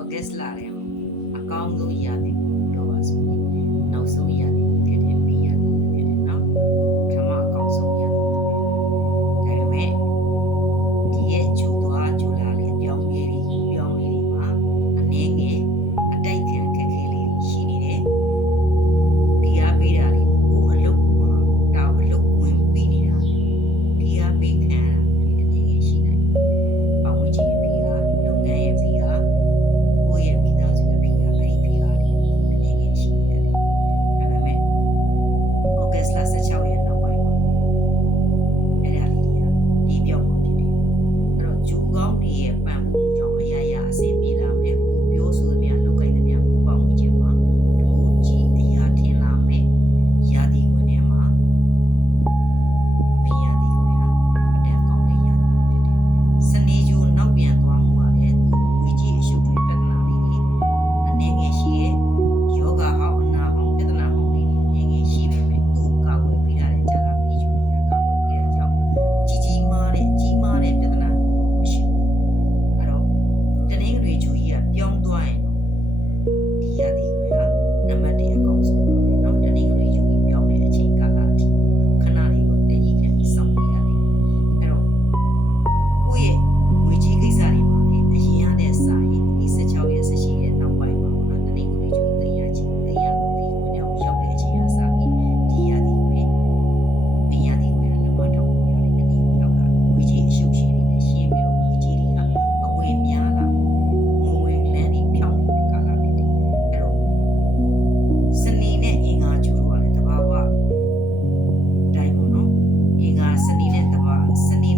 August လထဲမှာအကောင်းဆုံးရာသီကိုပြောပါဆိုရင်နောက်ဆုံးရာသီဖြစ်တဲ့မေရာသီဖြစ်တယ်နော်ပထမအကောင်းဆုံးရာသီဒါပေမဲ့ဒီရဲ့ဂျူသွားဂျူလာလေးပြောင်းလေးတွေပြောင်းလေးတွေမှာအနေငယ်အတိုက်ခံခက်ခဲလေးတွေရှိနေတယ်ဒီအားပေးတာလေးကိုအလုပ်မှာတောင်အလုပ်ဝင်ပြီးနေတာဒီအားပေးခံရတာဒီအနေငယ်ရှိနေတယ်ပေါင်းဝင်ချင်ပြီးအားလုပ်ငန်းရဲ့ပြီးအားကိုယ့်ရဲ့မိသားစုရဲ့ပြီးအားအဲ့ဒီပြီးအားလေးအနေငယ်ရှိနေတယ်ဒါပေမဲ့ August လ16ရက်နောက်ပိုင်းမှာအဲ့ဒါလေးတွေကဒီပြောင်းမှာဖြစ်တယ်အဲ့တော့ဂျူကောင်းတွေရဲ့ပံ့ပိုးမှုကြောင့်အရာရာအဆင်ပြေလာမယ်ကိုပြောဆိုသမျှလုပ်ကိုင်သမျှကိုပေါင်းဝင်ခြင်းမှာဒိုးကြီးအရာထင်လာမယ်ရာသီဝင်ထဲမှာမရာသီဝင်ဟာအတန်ကောင်းတဲ့ရာသီဖြစ်တယ်စနေဂျိုနောက်ပြန်သွားမှုပါလေသူဝီကြီးအရှုပ်တွေပြဿနာလေးတွေအနေငယ်ရှိရဲ့ယောဂဟောင်းအနာဟောင်းပြဿနာဟောင်းလေးတွေအနေငယ်ရှိပေမဲ့သူကာကွယ်ပေးရတဲ့ကြာလာပြီးယူနေတာကာကွယ်ပေးရတဲ့ကြောင့်ကြီးမားတဲ့ပြဿနာမျိုးမရှိဘူးအဲ့တော့တနင်္ဂနွေဂျူကြီးကပြောင်းသွားရင်တော့ဒီရာသီဝင်ဟာနံပါတ်1အကောင်းဆုံးပဲเนาะတနင်္ဂနွေဂျူကြီးပြောင်းတဲ့အချိန်ကာလအထိခဏလေးတော့တည်ကြည်ခံပြီးစောင့်နေရတယ်အဲ့တော့ကိုယ့်ရဲ့ငွေကြီးကိစ္စတွေမှာလေအရင်ရတဲ့စာရင်ဒီ16ရက်18ရက်နောက်ပိုင်းမှာပေါ့နော်တနင်္ဂနွေဂျူသိရချင်းသိရလို့ဒီဝင်ရောက်တဲ့အချိန်အစားပြီးဒီရာသီဝင်မရာသီဝင်အလုံးမထောက်ရတဲ့အနေနဲ့ရောက်လာငွေကြီးအရှုပ်ရှင်တွေနဲ့ရှင်းပြီးတော့ငွေကြီးတွေကအဝယ်များလာငွေဝင်လန်းတွေဖြောင်းနေတဲ့ကာလဖြစ်တယ်အဲ့တော့စနေနဲ့အင်္ဂါဂျူတို့ကလည်းတဘာဝတိုင်းပေါ့နော်အင်္ဂါစနေ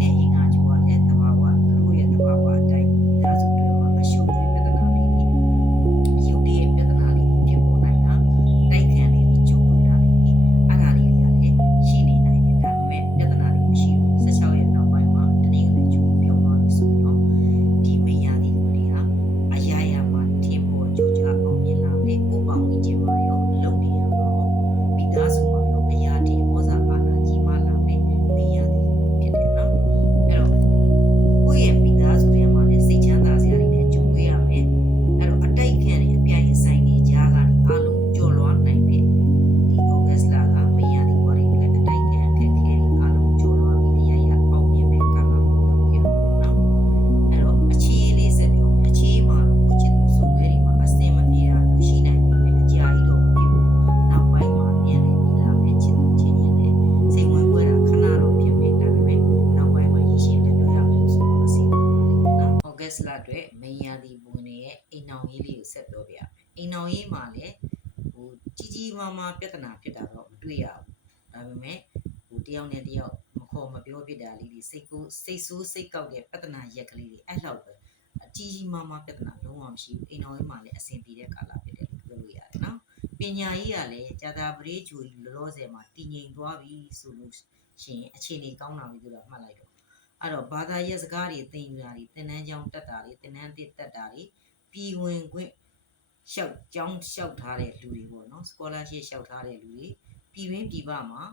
နဲ့အင်္ဂါဂျူကလည်းတဘာဝသူတို့ရဲ့တဘာဝအတိုင်းဒါဆိုတွင်မှာအရှုပ်တွေပြဿနာလေးတွေရုပ်တရက်ပြဿနာလေးတွေဖြစ်ပေါ်နိုင်တာတိုက်ခံလေးတွေကြုံတွေ့တာလေးတွေအဲ့ဒါလေးတွေကလည်းရှိနေနိုင်တယ်ဒါပေမဲ့ပြဿနာတွေမရှိဘူး16ရက်နောက်ပိုင်းမှာတနင်္ဂနွေဂျူပြောင်းသွားပြီဆိုရင်တော့ဒီမယားဒီကိုတွေဟာအရာရာမှာထင်ပေါ်ကြိုးကြအောင်မြင်လာမယ်ကိုပေါင်းဝင်ခြင်းမှာရောလုံနေရမှာရောမိသားစုမှာရောအရာဒီဩဇာအာဏာကြီးမားလာမယ်မယားဒီဖြစ်တယ်နော်အဲ့တော့ကိုယ့်ရဲ့မိသားစုထဲမှာလည်းစိတ်ချမ်းသာစရာတွေနဲ့ကြုံတွေ့ရမယ်အဲ့တော့အတိုက်ခံတဲ့အပြိုင်အဆိုင်တွေကြားကနေအားလုံးကြော်လွှားနိုင်တဲ့ဒီ August လကမယားဒီဘဝတွေအတွက်အတိုက်ခံအခက်အခဲတွေအားလုံးကြော်လွှားပြီးအရာရာအောင်မြင်မဲ့ကာလကိုရောက်ရအောင်နော်အဲ့တော့အခြေလေးဆက်ပြောမယ်အခြေမှာတော့ကိုချစ်သူစုံတွဲတွေမှာအစင်မပြေတာလို့ရှိနိုင်ပေမဲ့အကြာကြီးတော့မဖြစ်ဘူးနောက်ပိုင်းမှာပြန်လည်ပြီးလာမယ်ချစ်သူချင်းချင်းနဲ့စိတ်ဝင်ပွဲတာခဏတော့ဖြစ်မယ်ဒါပေမဲ့နောက်ပိုင်းမှာရည်ရှင်းလည်းပြောရမယ်လို့ဆိုတော့အစီအစဉ်ပါလိမ့်မယ်နော် August လအတွက်မယားဒီဝင်ရဲ့အိမ်အောင်ရေးလေးကိုဆက်ပြောပြမယ်အိမ်အောင်ရေးမှာလည်းဟိုကြီးမားမားပြဿနာဖြစ်တာတော့မတွေ့ရဘူးဒါပေမဲ့ဟိုတယောက်နဲ့တယောက်မခေါ်မပြောဖြစ်တာလေးတွေစိတ်ဆိုးစိတ်ကောက်တဲ့ပြဿနာရက်ကလေးတွေအဲ့လောက်ပဲအကြီးမားမားပြဿနာလုံးဝမရှိဘူးအိမ်တော်ရေးမှာလည်းအဆင်ပြေတဲ့ကာလဖြစ်တယ်လို့ပြောလို့ရတယ်နော်ပညာရေးကလည်းဂျာတာပရိဂျူကြီးလောလောဆယ်မှာတည်ငြိမ်သွားပြီဆိုလို့ရှိရင်အခြေအနေကောင်းလာပြီလို့မှတ်လိုက်တော့အဲ့တော့ဘာသာရပ်စကားတွေသင်ယူတာတွေသင်တန်းကျောင်းတက်တာတွေသင်တန်းတစ်တက်တာတွေပြည်ဝင်ခွင့်လျှောက်ထားတဲ့လူတွေပေါ့နော် scholarship လျှောက်ထားတဲ့လူတွေပြည်တွင်းပြည်ပမှာ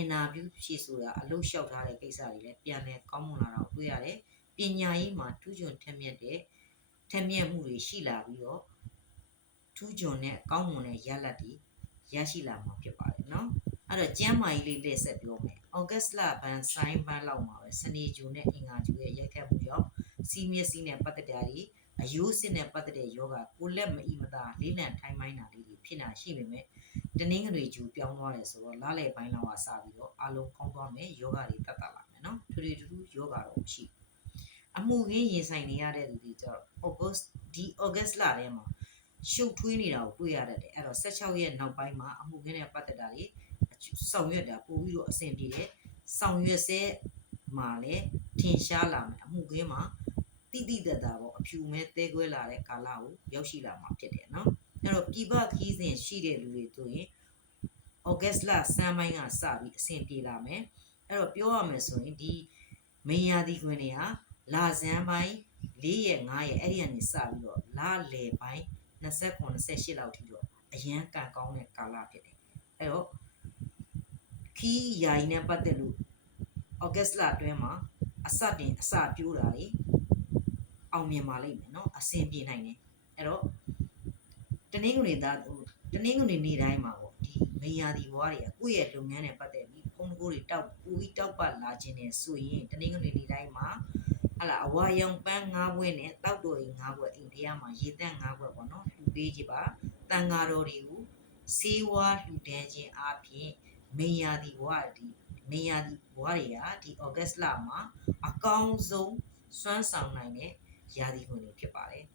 interview ဖြေဆိုတာအလုပ်လျှောက်ထားတဲ့ကိစ္စတွေလည်းပြန်လည်ကောင်းမွန်လာတာကိုတွေ့ရတယ်ပညာရေးမှာထူးချွန်ထက်မြက်မှုတွေရှိလာပြီးတော့ထူးချွန်တဲ့ကောင်းမွန်တဲ့ရလဒ်တွေရရှိလာမှာဖြစ်ပါတယ်เนาะအဲ့တော့ကျမ်းမာရေးလေးလက်ဆက်ပြောမယ်ဩဂတ်လဘန်ဆိုင်းဘန်လောက်မှာပဲစနေဂျူနဲ့အင်္ဂါဂျူရဲ့ရိုက်ခတ်မှုကြောင့်စီးမျက်စိနဲ့ပတ်သက်တာတွေအယိုးစစ်နဲ့ပတ်သက်တဲ့ယောဂကိုလက်မအီမသာလေးလံထိုင်းမိုင်းတာလေးတွေဖြစ်လာရှိပေမဲ့တနင်္ဂနွေဂျူပြောင်းသွားတယ်ဆိုတော့လားလေပိုင်းလောက်ကစပြီးတော့အလုံးကောင်းသွားမယ်ယောဂတွေတက်တာလာမယ်เนาะထူထူယောဂတော့မရှိဘူးအမှုခင်းရင်ဆိုင်နေရတဲ့လူတွေကျတော့ဩဂတ်လထဲမှာရှုပ်ထွေးနေတာကိုတွေ့ရတတ်တယ်အဲ့တော့16ရက်နောက်ပိုင်းမှာအမှုခင်းနဲ့ပတ်သက်တာတွေဆောင်ရွက်တာပို့ပြီးတော့အဆင်ပြေတယ်ဆောင်ရွက်စေမှာလည်းထင်ရှားလာမယ်အမှုခင်းမှာတိတိတတ်တာပေါ့အဖြူမဲတဲခွဲလာတဲ့ကာလကိုရောက်ရှိလာမှာဖြစ်တယ်နော်အဲ့တော့ပြည်ပခီးစဉ်ရှိတဲ့လူတွေဆိုရင်ဩဂတ်လစမ်းပိုင်းကစပြီးအဆင်ပြေလာမယ်အဲ့တော့ပြောရမယ်ဆိုရင်ဒီမယားဒီခွင်တွေဟာလာဇန်ပိုင်း4ရက်5ရက်အဲ့ဒီကနေစပြီးတော့လာလေပိုင်း29 28လောက်ထိတော့အရန်ကန်ကောင်းတဲ့ကာလဖြစ်တယ်အဲ့တော့ခီးယာယီနဲ့ပတ်သက်လို့ဩဂတ်လအတွင်းမှာအစပြိုးတာလေအောင်မြင်ပါလိမ့်မယ်เนาะအဆင်ပြေနိုင်တယ် အဲ့တော့တနင်္ဂနွေသားတနင်္ဂနွေနေ့တိုင်းမှာပေါ့ဒီမိယာဒီဘွားတွေကကိုယ့်ရဲ့လုပ်ငန်းနဲ့ပတ်သက်ပြီးဖုန်းတကိုးတွေတောက်ပူပြီးတောက်ပတ်လာခြင်းနဲ့ဆိုရင်တနင်္ဂနွေနေ့တိုင်းမှာဟလာအဝါရောင်ပန်း၅ဘွဲ့နဲ့တောက်တော်ကြီး၅ဘွဲ့အိမ်တရားမှာရေတန့်၅ဘွဲ့ပေါ့နော်လှူပေးကြပါတန်ဃာတော်တွေကိုစေဝါလှူဒန်းခြင်းအပြင်မိယာဒီဘွားတွေကဒီဩဂတ်လမှာအကောင်းဆုံးစွမ်းဆောင်နိုင်တဲ့ယာဒီဝင်တွေဖြစ်ပါတယ်